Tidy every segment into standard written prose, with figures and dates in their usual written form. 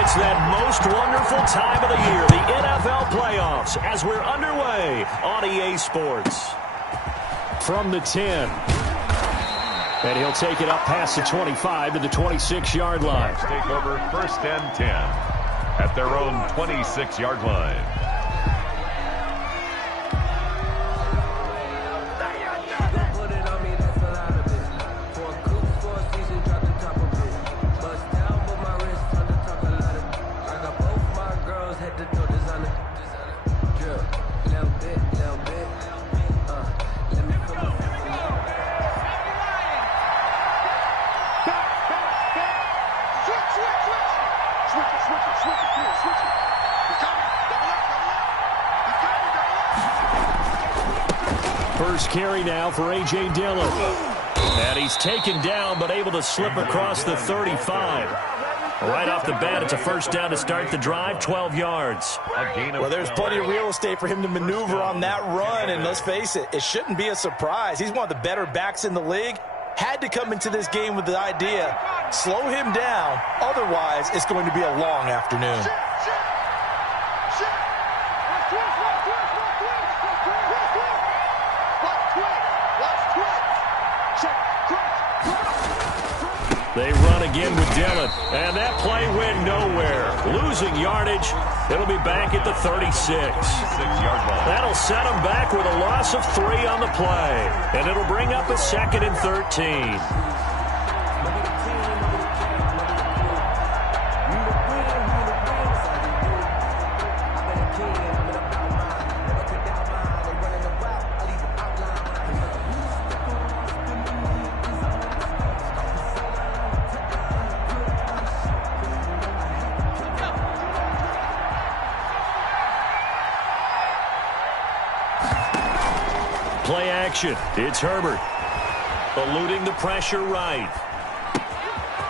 It's that most wonderful time of the year, the NFL playoffs, as we're underway on EA Sports. From the 10. And he'll take it up past the 25 to the 26-yard line. Take over 1st and 10 at their own 26-yard line. First carry now for A.J. Dillon. And he's taken down but able to slip across the 35. Right off the bat, it's a first down to start the drive, 12 yards. Well, there's plenty of real estate for him to maneuver on that run, and let's face it, it shouldn't be a surprise. He's one of the better backs in the league. Had to come into this game with the idea, slow him down, otherwise it's going to be a long afternoon. They run again with Dillon, and that play went nowhere. Losing yardage, it'll be back at the 36. That'll set them back with a loss of 3 on the play, and it'll bring up a 2nd and 13. Play action. It's Herbert. Eluding the pressure right.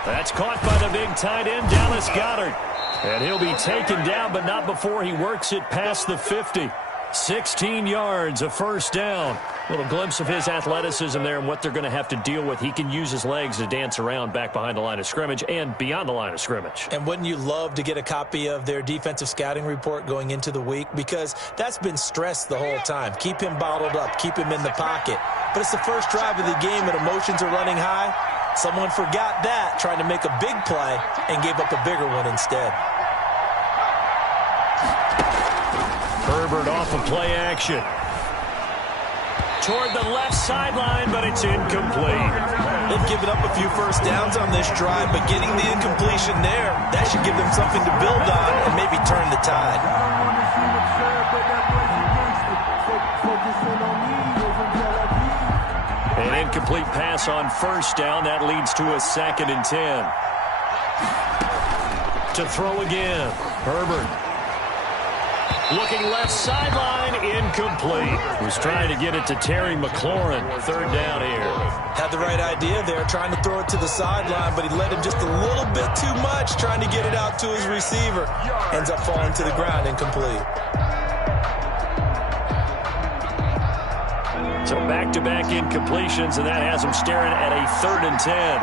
That's caught by the big tight end, Dallas Goedert. And he'll be taken down, but not before he works it past the 50. 16 yards, a first down. A little glimpse of his athleticism there and what they're going to have to deal with. He can use his legs to dance around back behind the line of scrimmage and beyond the line of scrimmage. And wouldn't you love to get a copy of their defensive scouting report going into the week? Because that's been stressed the whole time. Keep him bottled up. Keep him in the pocket. But it's the first drive of the game and emotions are running high. Someone forgot that, trying to make a big play, and gave up a bigger one instead. Herbert off of play action. Toward the left sideline, but it's incomplete. They've given up a few first downs on this drive, but getting the incompletion there, that should give them something to build on and maybe turn the tide. An incomplete pass on first down. That leads to a 2nd and 10. To throw again. Herbert. Looking left sideline, incomplete. Was trying to get it to Terry McLaurin. 3rd down here. Had the right idea there, trying to throw it to the sideline, but he led him just a little bit too much, trying to get it out to his receiver. Ends up falling to the ground, incomplete. So back-to-back incompletions, and that has him staring at a 3rd and 10.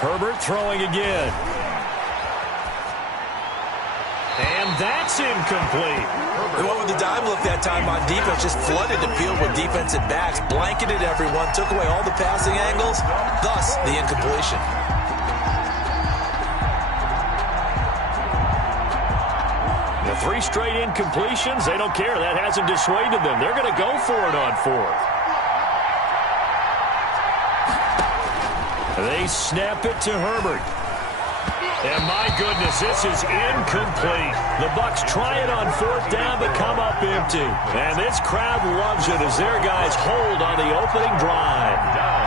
Herbert throwing again. And that's incomplete. They went with the dime look that time on defense, just flooded the field with defensive backs, blanketed everyone, took away all the passing angles, thus the incompletion. The 3 straight incompletions, they don't care. That hasn't dissuaded them. They're going to go for it on 4th. They snap it to Herbert. And my goodness, this is incomplete. The Bucs try it on 4th down but come up empty. And this crowd loves it as their guys hold on the opening drive.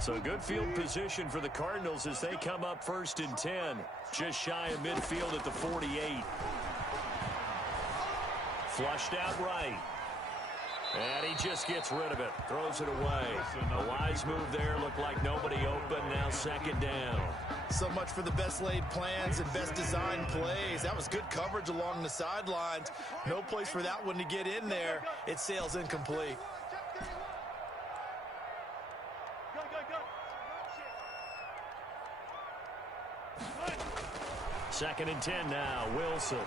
So good field position for the Cardinals as they come up 1st and 10. Just shy of midfield at the 48. Flushed out right. And he just gets rid of it. Throws it away. A wise move there. Looked like nobody open. Now second down. So much for the best laid plans and best designed plays. That was good coverage along the sidelines. No place for that one to get in there. It sails incomplete. Second and 10 now. Wilson.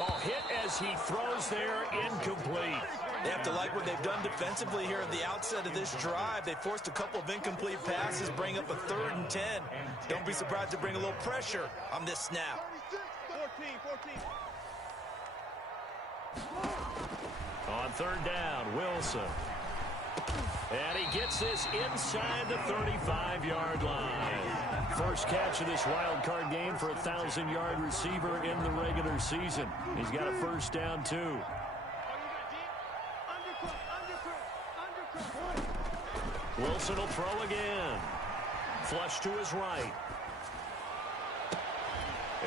Oh, hit as he throws there, incomplete. They have to like what they've done defensively here at the outset of this drive. They forced a couple of incomplete passes, bring up a 3rd and 10. Don't be surprised to bring a little pressure on this snap. 14. On 3rd down, Wilson. And he gets this inside the 35-yard line. First catch of this wild card game for a 1,000-yard receiver in the regular season. He's got a first down, too. Wilson will throw again. Flush to his right.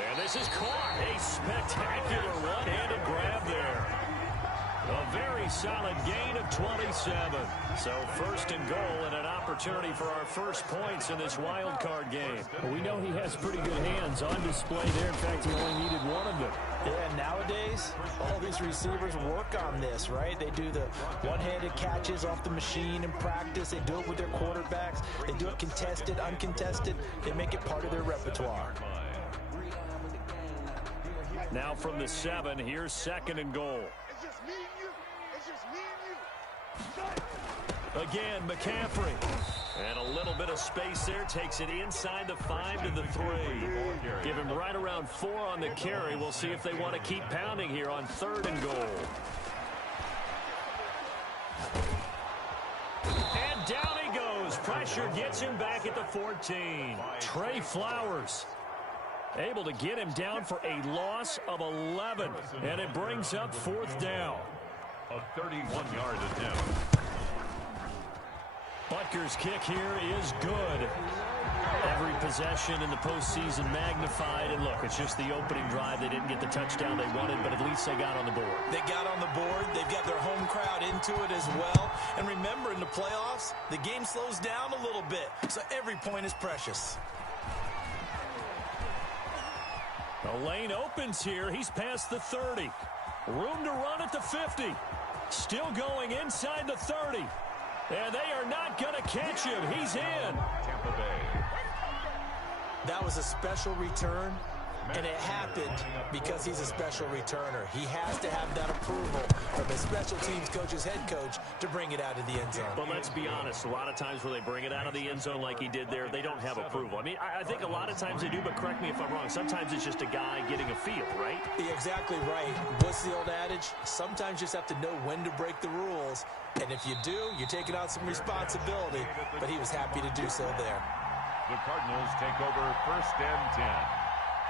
And this is caught. A spectacular one-handed grab there. A very solid gain of 27. So 1st and goal and an opportunity for our first points in this wild card game. Well, we know he has pretty good hands on display there. In fact, he only needed one of them. Yeah, nowadays, all these receivers work on this, right? They do the one-handed catches off the machine in practice. They do it with their quarterbacks. They do it contested, uncontested. They make it part of their repertoire. Now from the 7, here's 2nd and goal. Again, McCaffrey. And a little bit of space there. Takes it inside the 5 to the 3. Give him right around 4 on the carry. We'll see if they want to keep pounding here on 3rd and goal. And down he goes. Pressure gets him back at the 14. Trey Flowers able to get him down for a loss of 11. And it brings up 4th down. A 31-yard attempt. Butker's kick here is good. Every possession in the postseason magnified. And look, it's just the opening drive. They didn't get the touchdown they wanted, but at least they got on the board. They got on the board. They've got their home crowd into it as well. And remember, in the playoffs, the game slows down a little bit. So every point is precious. The lane opens here. He's past the 30. Room to run at the 50. Still going inside the 30. And they are not going to catch him. He's in. Tampa Bay. That was a special return, and it happened because he's a special returner. He has to have that approval from his special teams coach's head coach to bring it out of the end zone. But let's be honest, a lot of times where they bring it out of the end zone like he did there, they don't have approval. I mean, I think a lot of times they do, but correct me if I'm wrong. Sometimes it's just a guy getting a feel, right? You're exactly right. What's the old adage? Sometimes you just have to know when to break the rules. And if you do, you're taking on some responsibility. But he was happy to do so there. The Cardinals take over 1st and 10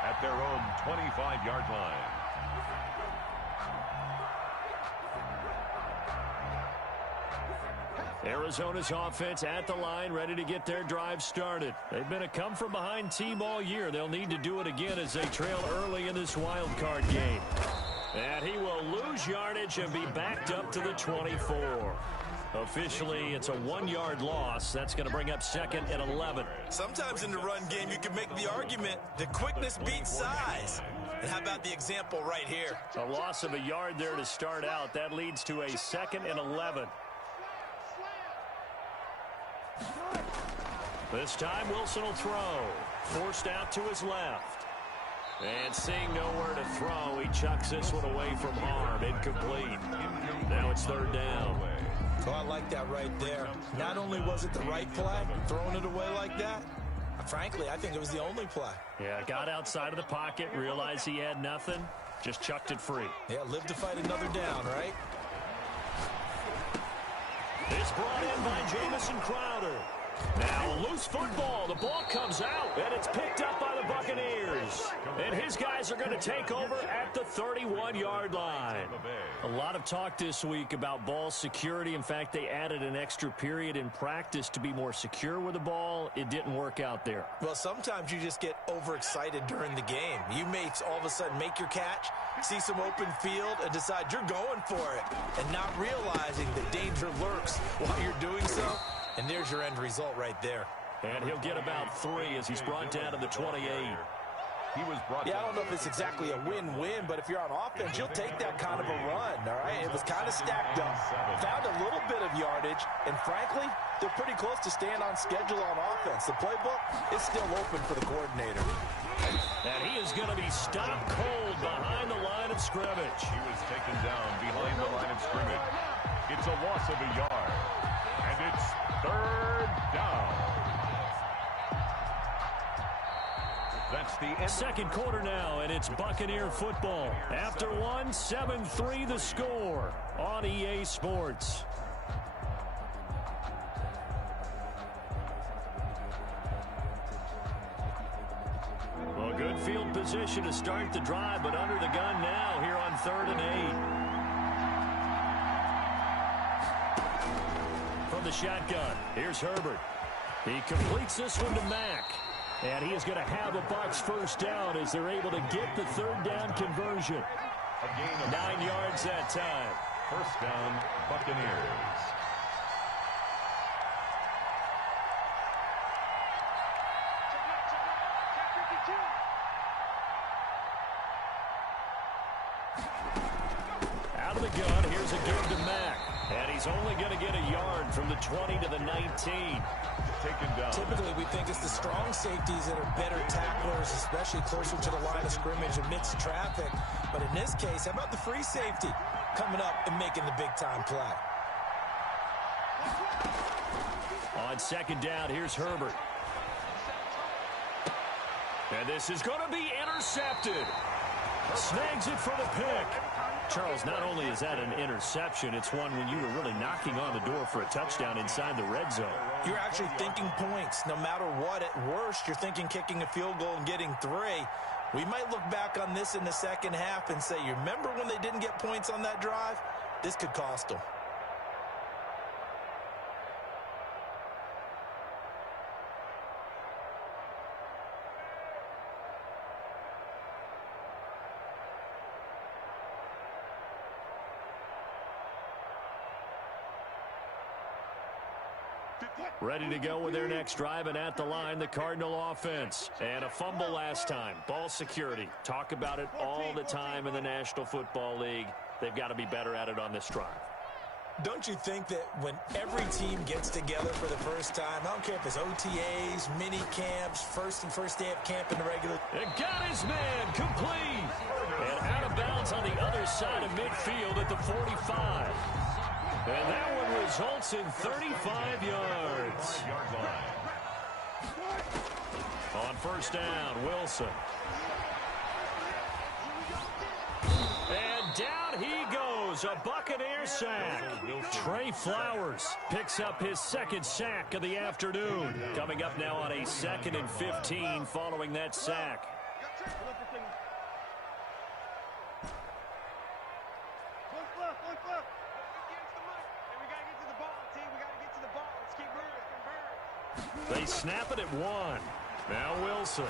at their own 25-yard line. Arizona's offense at the line, ready to get their drive started. They've been a come-from-behind team all year. They'll need to do it again as they trail early in this wild card game. And he will lose yardage and be backed up to the 24. Officially, it's a 1-yard loss. That's going to bring up 2nd and 11. Sometimes in the run game, you can make the argument that quickness beats size. And how about the example right here? A loss of a yard there to start out. That leads to a 2nd and 11. This time, Wilson will throw. Forced out to his left. And seeing nowhere to throw, he chucks this one away from harm. Incomplete. Now it's 3rd down. Oh, I like that right there. Not only was it the right play, throwing it away like that, frankly, I think it was the only play. Yeah, got outside of the pocket, realized he had nothing, just chucked it free. Yeah, live to fight another down, right? It's brought in by Jamison Crowder. Now loose football. The ball comes out, and it's picked up by the Buccaneers. And his guys are going to take over at the 31-yard line. A lot of talk this week about ball security. In fact, they added an extra period in practice to be more secure with the ball. It didn't work out there. Well, sometimes you just get overexcited during the game. You may all of a sudden make your catch, see some open field, and decide you're going for it, and not realizing the danger lurks while you're doing so. And there's your end result right there. And he'll get about 3 as he's brought down to the 28. He was brought I don't know if it's exactly a win-win, but if you're on offense, you'll take that kind of a run, all right? It was kind of stacked up, found a little bit of yardage, and frankly, they're pretty close to staying on schedule on offense. The playbook is still open for the coordinator. And he is going to be stopped cold behind the line of scrimmage. He was taken down behind the line of scrimmage. It's a loss of a yard. And it's 3rd down. That's the end. Second quarter now, and it's Buccaneer football. After one, 7-3 the score on EA Sports. Well, good field position to start the drive, but under the gun now here on 3rd and 8. From the shotgun, here's Herbert. He completes this one to Mack. And he is going to have a Bucs first down as they're able to get the 3rd down conversion. A gain of 9 yards that time. First down, Buccaneers. Out of the gun, here's a give to Mack. And he's only going to get a yard from the 20 to the 19. Taken down. Typically, we think it's the strong safeties that are better tacklers, especially closer to the line of scrimmage amidst traffic. But in this case, how about the free safety coming up and making the big-time play? On second down, here's Herbert. And this is going to be intercepted. Snags it for the pick. Charles, not only is that an interception, it's one when you were really knocking on the door for a touchdown inside the red zone. You're actually thinking points. No matter what, at worst, you're thinking kicking a field goal and getting 3. We might look back on this in the second half and say, you remember when they didn't get points on that drive? This could cost them. Ready to go with their next drive, and at the line, the Cardinal offense. And a fumble last time. Ball security. Talk about it all the time in the National Football League. They've got to be better at it on this drive. Don't you think that when every team gets together for the first time, I don't care if it's OTAs, mini camps, first day of camp in the regular. And got his man complete. And out of bounds on the other side of midfield at the 45. And that one results in 35 yards. On first down, Wilson. And down he goes, a Buccaneer sack. Trey Flowers picks up his 2nd sack of the afternoon. Coming up now on a 2nd and 15 following that sack. They snap it at 1. Now Wilson.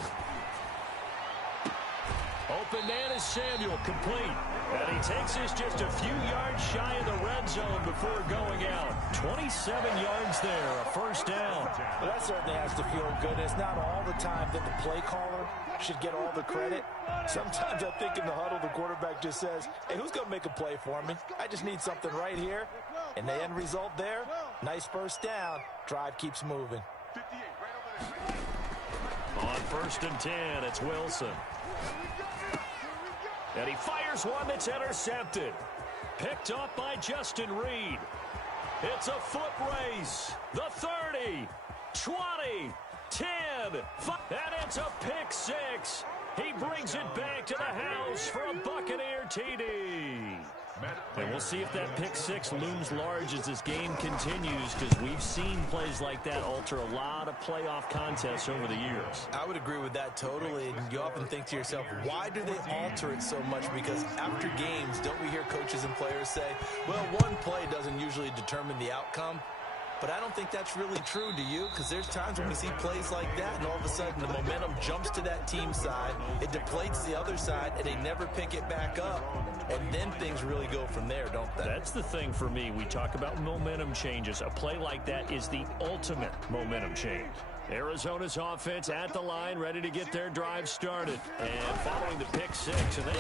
Open man is Samuel, complete. And he takes this just a few yards shy of the red zone before going out. 27 yards there, a first down. Well, that certainly has to feel good. It's not all the time that the play caller should get all the credit. Sometimes I think in the huddle, the quarterback just says, hey, who's going to make a play for me? I just need something right here. And the end result there, nice first down. Drive keeps moving. On first and 10, it's Wilson. And he fires one that's intercepted. Picked up by Justin Reed. It's a foot race. The 30, 20, 10, 5, and it's a pick 6. He brings it back to the house for a Buccaneer TD. And we'll see if that pick six looms large as this game continues, because we've seen plays like that alter a lot of playoff contests over the years. I would agree with that totally. And you often think to yourself, why do they alter it so much? Because after games, don't we hear coaches and players say, well, one play doesn't usually determine the outcome? But I don't think that's really true, do you? Because there's times when we see plays like that, and all of a sudden the momentum jumps to that team side, it deflates the other side, and they never pick it back up. And then things really go from there, don't they? That's the thing for me. We talk about momentum changes. A play like that is the ultimate momentum change. Arizona's offense at the line, ready to get their drive started. And following the pick six, and they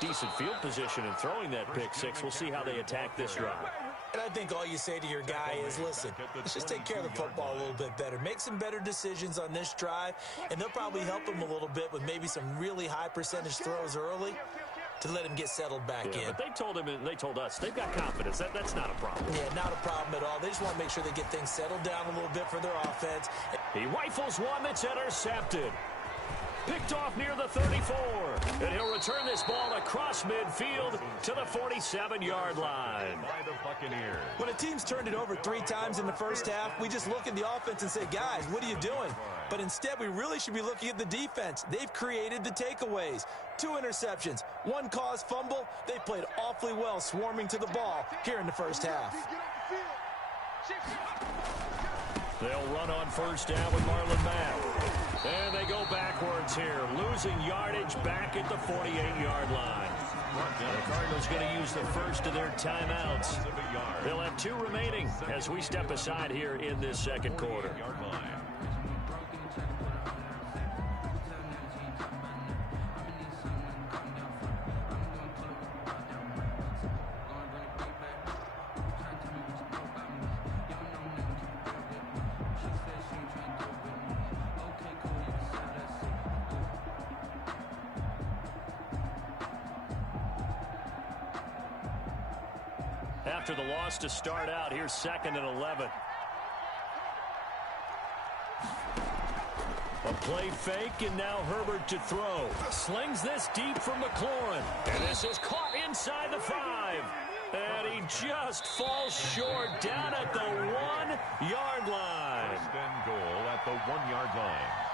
decent field position in throwing that pick six. We'll see how they attack this drive. And I think all you say to your guy is, listen, let's just take care of the football a little bit better. Make some better decisions on this drive, and they'll probably help him a little bit with maybe some really high percentage throws early to let him get settled back in. But they told him, and they told us, they've got confidence. That's not a problem. Yeah, not a problem at all. They just want to make sure they get things settled down a little bit for their offense. He rifles one that's intercepted. Picked off near the 34. And he'll return this ball across midfield to the 47-yard line. By the Buccaneers. When a team's turned it over 3 times in the first half, we just look at the offense and say, guys, what are you doing? But instead, we really should be looking at the defense. They've created the takeaways. 2 interceptions, 1 caused fumble. They played awfully well swarming to the ball here in the first half. They'll run on first down with Marlon Mack. And they go backwards here, losing yardage back at the 48-yard line. The Cardinals going to use the first of their timeouts. They'll have 2 remaining as we step aside here in this second quarter. After the loss to start out, here's 2nd and 11. A play fake, and now Herbert to throw. Slings this deep from McLaurin. And this is caught inside the 5. And he just falls short down at the 1-yard line. First and goal at the 1-yard line.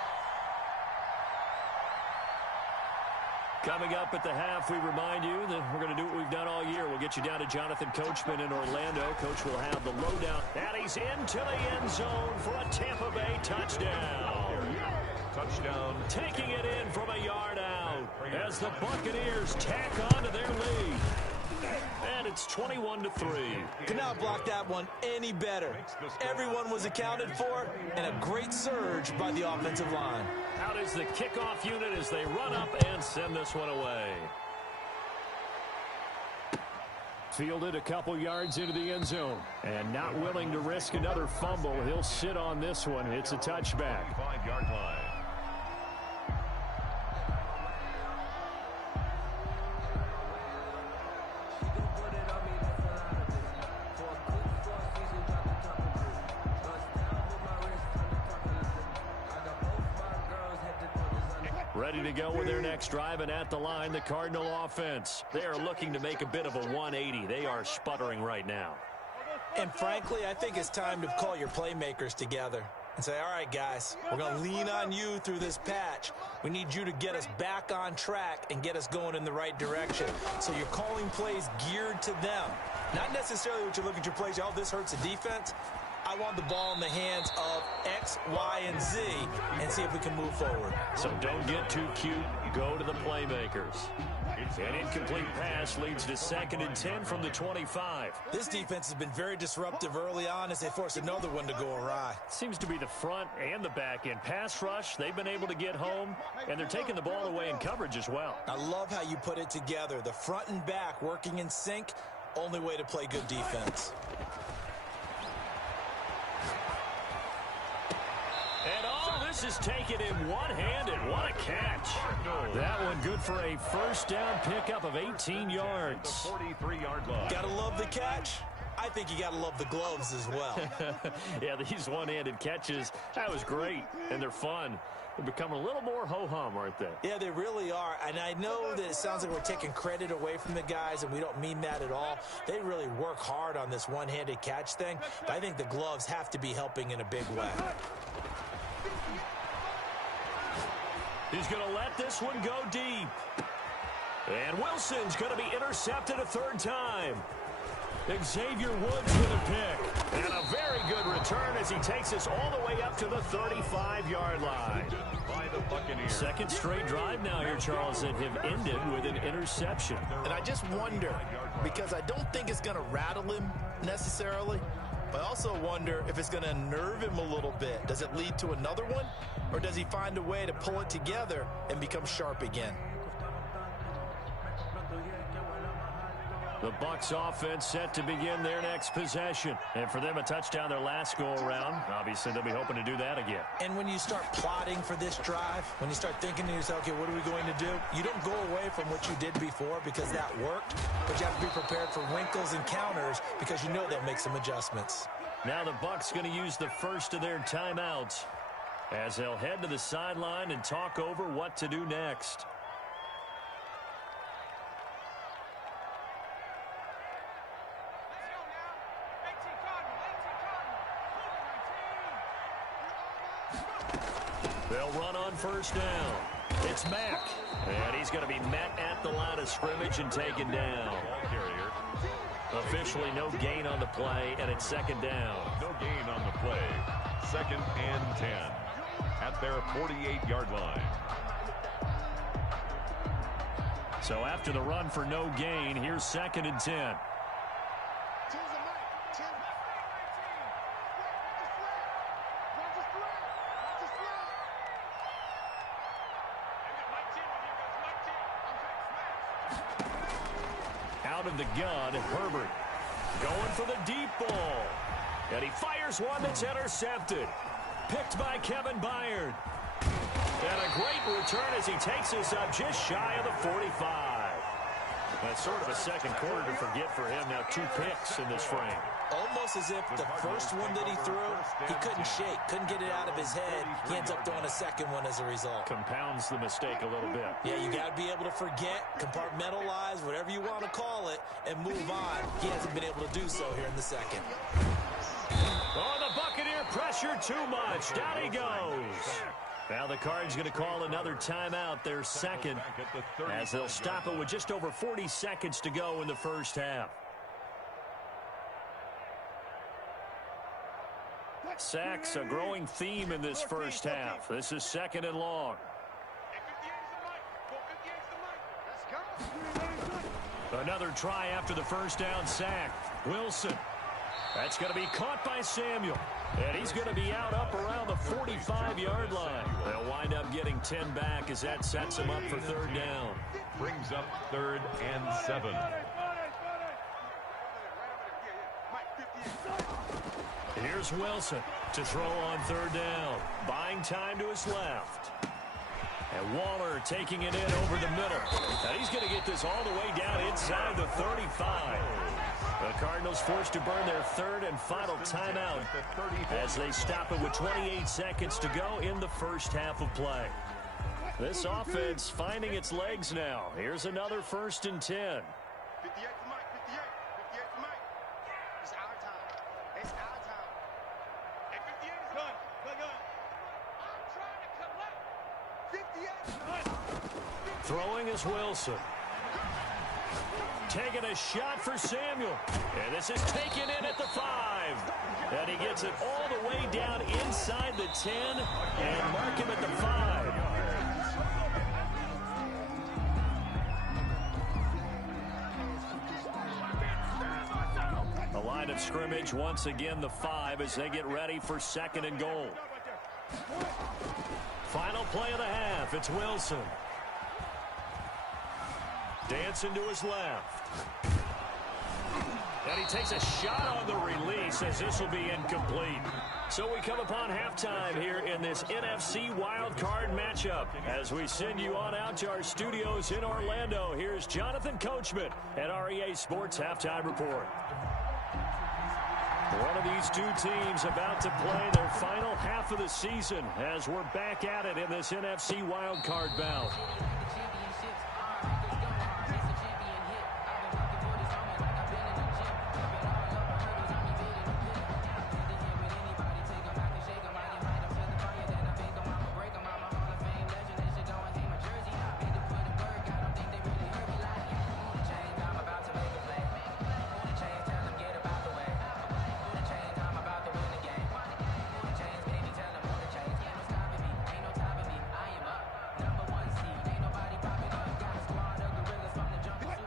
Coming up at the half, we remind you that we're going to do what we've done all year. We'll get you down to Jonathan Coachman in Orlando. Coach will have the lowdown. And he's into the end zone for a Tampa Bay touchdown. Touchdown. Taking it in from a yard out as the Buccaneers tack on to their lead. And it's 21-3. Could not block that one any better. Everyone was accounted for, and a great surge by the offensive line. Out is the kickoff unit as they run up and send this one away. Fielded a couple yards into the end zone. And not willing to risk another fumble. He'll sit on this one. It's a touchback. 5-yard line. Ready to go with their next drive, and at the line, the Cardinal offense. They are looking to make a bit of a 180. They are sputtering right now. And frankly, I think it's time to call your playmakers together and say, all right, guys, we're going to lean on you through this patch. We need you to get us back on track and get us going in the right direction. So you're calling plays geared to them. Not necessarily what you look at your plays, oh, this hurts the defense. I want the ball in the hands of X, Y, and Z and see if we can move forward. So don't get too cute. Go to the playmakers. An incomplete pass leads to 2nd and 10 from the 25. This defense has been very disruptive early on as they force another one to go awry. Seems to be the front and the back end. Pass rush, they've been able to get home, and they're taking the ball away in coverage as well. I love how you put it together. The front and back working in sync, only way to play good defense. And all this is taken in one-handed. What a catch. That one good for a first down pickup of 18 yards. 43-yard line. Gotta love the catch. I think you got to love the gloves as well. Yeah, these one-handed catches, that was great, and they're fun. They're becoming a little more ho-hum, aren't they? Yeah, they really are. And I know that it sounds like we're taking credit away from the guys, and we don't mean that at all. They really work hard on this one-handed catch thing, but I think the gloves have to be helping in a big way. He's going to let this one go deep. And Wilson's going to be intercepted a third time. Xavier Woods with a pick. And a very good return as he takes us all the way up to the 35-yard line. By the Buccaneers. Second straight drive now here, Charles, that have ended with an interception. And I just wonder, because I don't think it's going to rattle him necessarily, but I also wonder if it's going to unnerve him a little bit. Does it lead to another one, or does he find a way to pull it together and become sharp again? The Bucs offense set to begin their next possession. And for them, a touchdown their last go-around. Obviously, they'll be hoping to do that again. And when you start plotting for this drive, when you start thinking to yourself, okay, what are we going to do? You don't go away from what you did before because that worked, but you have to be prepared for wrinkles and counters because you know they'll make some adjustments. Now the Bucs going to use the first of their timeouts as they'll head to the sideline and talk over what to do next. They'll run on first down. It's Mack. And he's going to be met at the line of scrimmage and taken down. Officially no gain on the play, and it's second down. No gain on the play. 2nd and 10 at their 48-yard line. So after the run for no gain, here's 2nd and 10. Out of the gun, Herbert going for the deep ball. And he fires one that's intercepted. Picked by Kevin Byard. And a great return as he takes us up just shy of the 45. That's sort of a second quarter to forget for him. Now 2 picks in this frame. Almost as if the first one that he threw, he couldn't shake, couldn't get it out of his head. He ends up throwing a second one as a result. Compounds the mistake a little bit. Yeah, you got to be able to forget, compartmentalize, whatever you want to call it, and move on. He hasn't been able to do so here in the second. Oh, the Buccaneer pressure too much. Down he goes. Now the Cards going to call another timeout, their second, as they'll stop it with just over 40 seconds to go in the first half. Sacks, a growing theme in this first half. This is 2nd and long. Another try after the first down sack. Wilson. That's going to be caught by Samuel. And he's going to be out up around the 45-yard line. They'll wind up getting 10 back as that sets him up for 3rd down. Brings up 3rd and 7. Here's Wilson to throw on 3rd down. Buying time to his left. And Waller taking it in over the middle. And he's going to get this all the way down inside the 35. The Cardinals forced to burn their 3rd and final timeout as they stop it with 28 seconds to go in the first half of play. This offense finding its legs now. Here's another 1st and 10. 58 for Mike, 58 for Mike. It's our time. It's our time. Hey, 58 is gun. I'm trying to collect. 58. Throwing is Wilson. Taking a shot for Samuel. And this is taken in at the 5. And he gets it all the way down inside the 10 and mark him at the 5. The line of scrimmage once again the 5 as they get ready for 2nd and goal. Final play of the half. It's Wilson. Dancing to his left. And he takes a shot on the release as this will be incomplete. So we come upon halftime here in this NFC wildcard matchup. As we send you on out to our studios in Orlando, here's Jonathan Coachman at REA Sports Halftime Report. One of these two teams about to play their final half of the season as we're back at it in this NFC wildcard bout.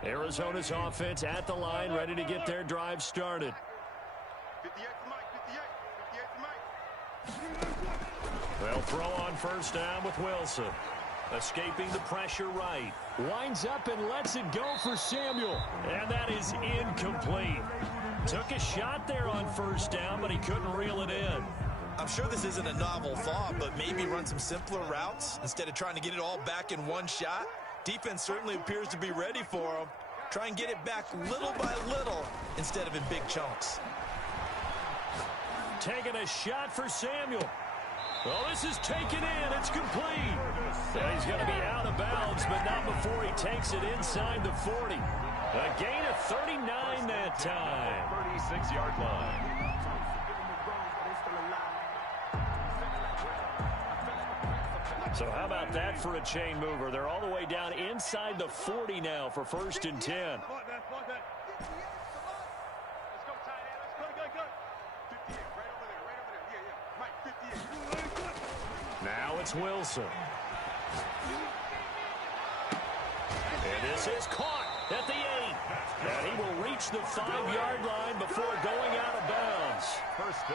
Arizona's offense at the line, ready to get their drive started. 58 for Mike, 58 for Mike. They'll throw on first down with Wilson. Escaping the pressure right. Winds up and lets it go for Samuel. And that is incomplete. Took a shot there on first down, but he couldn't reel it in. I'm sure this isn't a novel thought, but maybe run some simpler routes instead of trying to get it all back in one shot. Defense certainly appears to be ready for him. Try and get it back little by little instead of in big chunks. Taking a shot for Samuel. Well, this is taken in. It's complete. He's going to be out of bounds, but not before he takes it inside the 40. A gain of 39 that time. 36-yard line. So how about that for a chain mover? They're all the way down inside the 40 now for 1st and 10. Let's go, tight end. Let's go. 58, right over there. Yeah. Mike, 58. Now it's Wilson. And this is caught at the 8. And he will reach the 5-yard line before going out of bounds.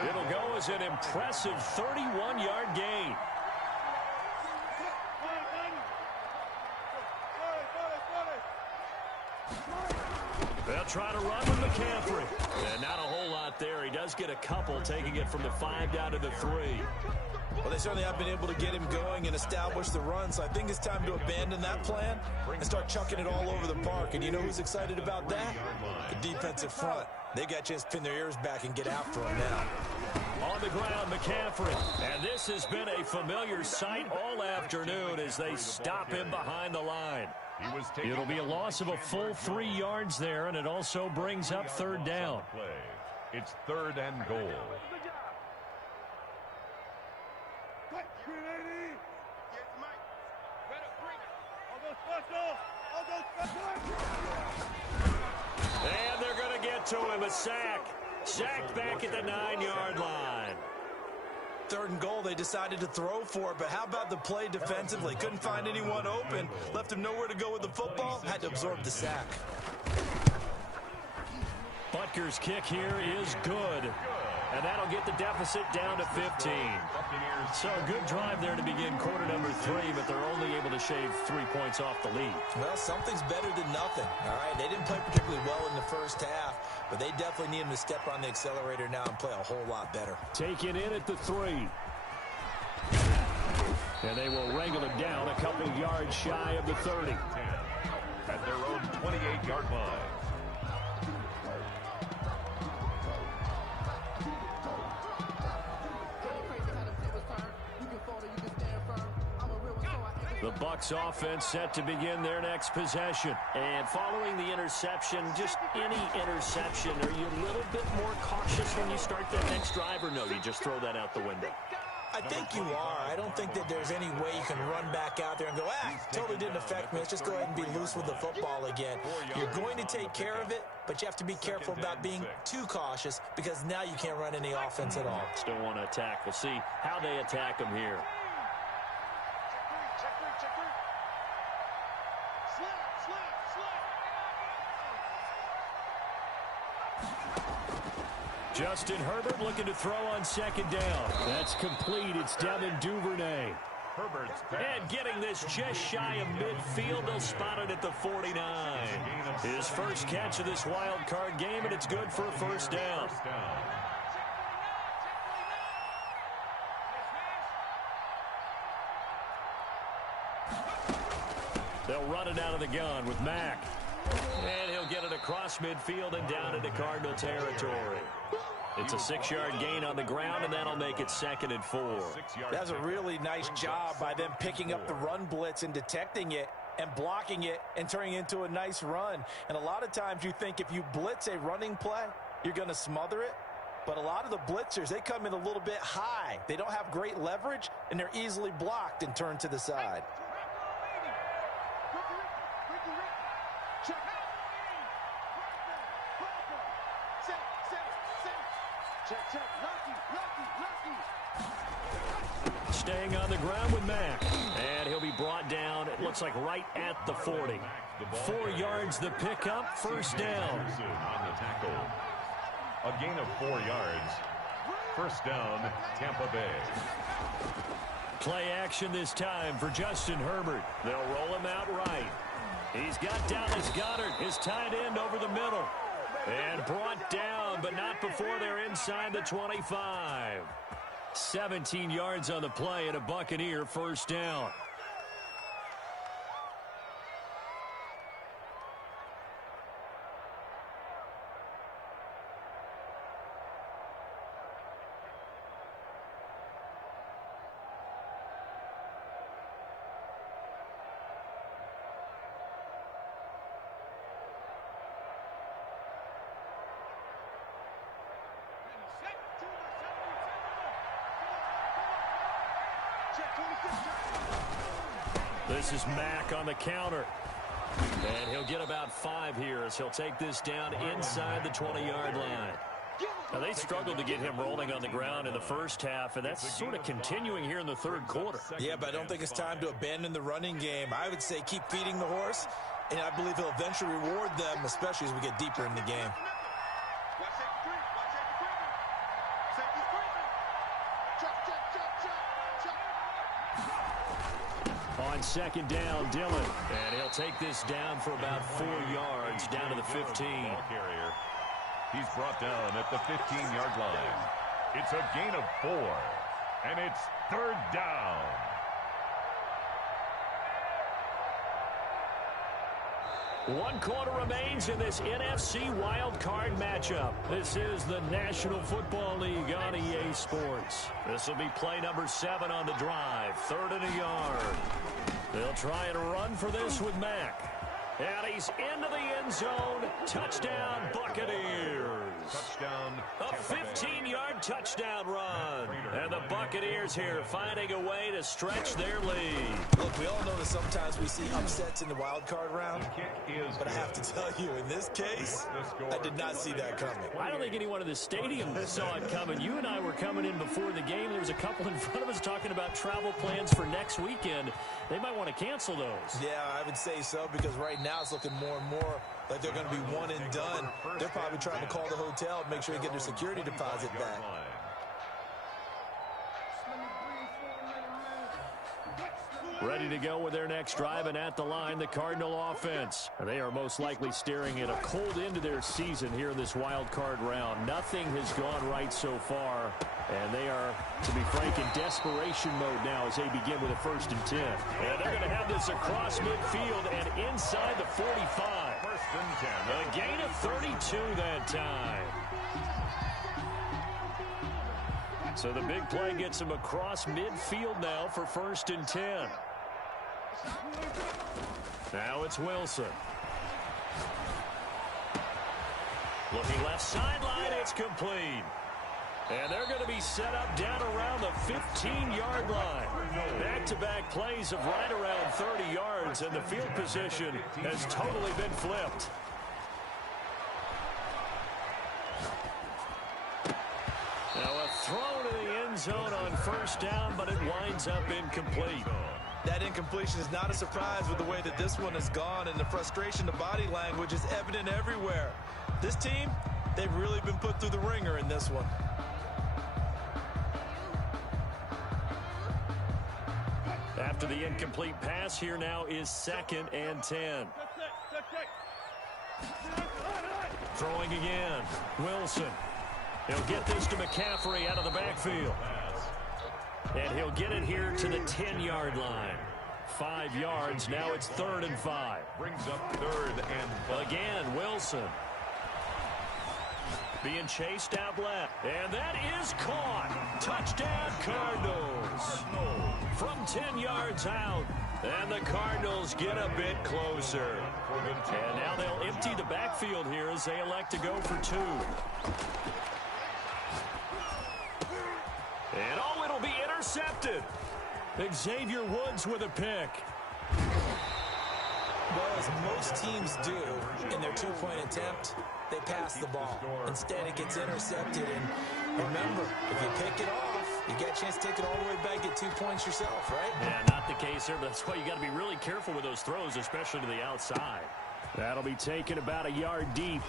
It'll go as an impressive 31-yard gain. They'll try to run with McCaffrey. And not a whole lot there. He does get a couple, taking it from the 5 down to the 3. Well, they certainly have been able to get him going and establish the run, so I think it's time to abandon that plan and start chucking it all over the park. And you know who's excited about that? The defensive front. They got a chance to pin their ears back and get after him now. On the ground, McCaffrey. And this has been a familiar sight all afternoon as they stop him behind the line. It'll be a loss of a full 3 yards there, and it also brings up 3rd down. It's 3rd and goal. And they're going to get to him, a sack. Sacked back at the 9-yard line. 3rd and goal, they decided to throw for it, but how about the play defensively? Couldn't find anyone open, left him nowhere to go with the football, had to absorb the sack. Butker's kick here is good. And that'll get the deficit down to 15. So a good drive there to begin quarter number 3, but they're only able to shave 3 points off the lead. Well, something's better than nothing, all right? They didn't play particularly well in the first half, but they definitely need him to step on the accelerator now and play a whole lot better. Taken in at the 3. And they will wrangle him down a couple yards shy of the 30. At their own 28-yard line. The Bucs offense set to begin their next possession. And following the interception, just any interception, are you a little bit more cautious when you start that next drive, or no, you just throw that out the window? I think you are. I don't think that there's any way you can run back out there and go, totally didn't affect me. Let's just go ahead and be loose with the football again. You're going to take care of it, but you have to be careful about being too cautious because now you can't run any offense at all. Still want to attack. We'll see how they attack them here. Justin Herbert looking to throw on 2nd down. That's complete. It's Devin Duvernay. Herbert's And getting this just shy of midfield, they'll spot it at the 49. His first catch of this wild card game, and it's good for a 1st down. They'll run it out of the gun with Mack. And he'll get it across midfield and down into Cardinal territory. It's a 6-yard gain on the ground, and that'll make it 2nd and 4. That's a really nice job by them picking up the run blitz and detecting it and blocking it and turning it into a nice run. And a lot of times you think if you blitz a running play, you're going to smother it. But a lot of the blitzers, they come in a little bit high. They don't have great leverage, and they're easily blocked and turned to the side. Staying on the ground with Mack. And he'll be brought down, it looks like right at the 40. 4 yards the pickup, first down. On the tackle. A gain of 4 yards. First down, Tampa Bay. Play action this time for Justin Herbert. They'll roll him out right. He's got Dallas Goedert, his tight end, over the middle. And brought down, but not before they're inside the 25. 17 yards on the play and a Buccaneer first down. This is Mack on the counter. And he'll get about 5 here as he'll take this down inside the 20-yard line. Now, they struggled to get him rolling on the ground in the first half, and that's sort of continuing here in the third quarter. Yeah, but I don't think it's time to abandon the running game. I would say keep feeding the horse, and I believe he'll eventually reward them, especially as we get deeper in the game. On second down, Dillon. And he'll take this down for about 4 yards, down to the 15. He's brought down at the 15-yard line. It's a gain of 4, and it's third down. One quarter remains in this NFC wildcard matchup. This is the National Football League on EA Sports. This will be play number 7 on the drive. 3rd and a yard. They'll try and run for this with Mack. And he's into the end zone. Touchdown, Buccaneers. Touchdown. A 15-yard touchdown run. And the Buccaneers here finding a way to stretch their lead. Look, we all know that sometimes we see upsets in the wild card round. But I have to tell you, in this case, I did not see that coming. I don't think anyone in the stadium saw it coming. You and I were coming in before the game. There was a couple in front of us talking about travel plans for next weekend. They might want to cancel those. Yeah, I would say so, because right now it's looking more and more like they're going to be one and done. They're probably trying to call the hotel and make sure they get their security deposit back. Ready to go with their next drive, and at the line, the Cardinal offense. They are most likely staring at a cold end to their season here in this wild card round. Nothing has gone right so far, and they are, to be frank, in desperation mode now as they begin with a 1st and 10. And they're going to have this across midfield and inside the 45. 1st and 10. A gain of 32 that time. So the big play gets him across midfield now for 1st and 10. Now it's Wilson. Looking left sideline, it's complete. And they're going to be set up down around the 15-yard line. Back-to-back plays of right around 30 yards, and the field position has totally been flipped. Now a throw to the end zone on 1st down, but it winds up incomplete. That incompletion is not a surprise with the way that this one has gone, and the frustration, the body language is evident everywhere. This team, they've really been put through the ringer in this one. After the incomplete pass, here now is 2nd and 10. Throwing again, Wilson. He'll get this to McCaffrey out of the backfield. And he'll get it here to the 10-yard line. 5 yards, now it's 3rd and 5. Brings up 3rd and 5. Again, Wilson. being chased out left. And that is caught. Touchdown, Cardinals. From 10 yards out. And the Cardinals get a bit closer. And now they'll empty the backfield here as they elect to go for 2. And oh, it'll be intercepted. Xavier Woods with a pick. Well, as most teams do in their two-point attempt, they pass the ball. Instead, it gets intercepted. And remember, if you pick it off, you get a chance to take it all the way back, get 2 points yourself, right? Yeah, not the case there, but that's why you got to be really careful with those throws, especially to the outside. That'll be taken about a yard deep.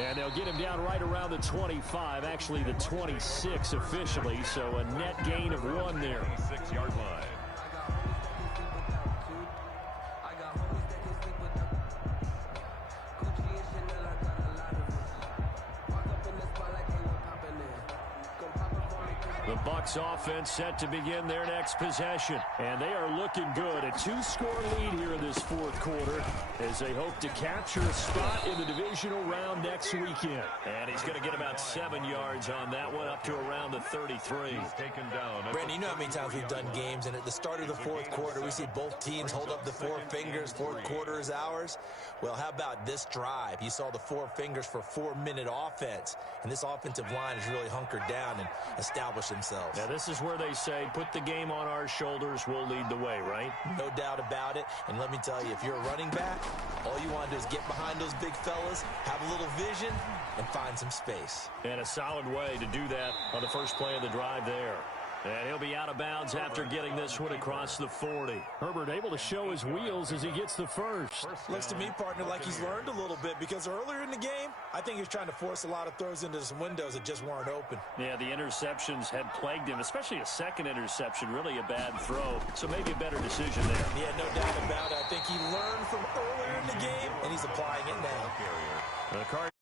And they'll get him down right around the 25, actually the 26 officially, so a net gain of 1 there. 6-yard line. The Bucs offense set to begin their next possession. And they are looking good. A 2-score lead here in this fourth quarter as they hope to capture a spot in the divisional round next weekend. And he's going to get about 7 yards on that one, up to around the 33. He's taken down. Brandon, you know how many times we've done games, and at the start of the fourth quarter, we see both teams hold up the 4 fingers, fourth quarter is ours. Well, how about this drive? You saw the 4 fingers for 4-minute offense, and this offensive line has really hunkered down and established themselves. Now, this is where they say, put the game on our shoulders, we'll lead the way, right? No doubt about it. And let me tell you, if you're a running back, all you want to do is get behind those big fellas, have a little vision, and find some space. And a solid way to do that on the first play of the drive there. And he'll be out of bounds after getting this one across the 40. Herbert able to show his wheels as he gets the first. Looks to me, partner, like he's learned a little bit, because earlier in the game, I think he was trying to force a lot of throws into some windows that just weren't open. Yeah, the interceptions had plagued him, especially a second interception, really a bad throw. So maybe a better decision there. Yeah, no doubt about it. I think he learned from earlier in the game, and he's applying it now. The Cardinals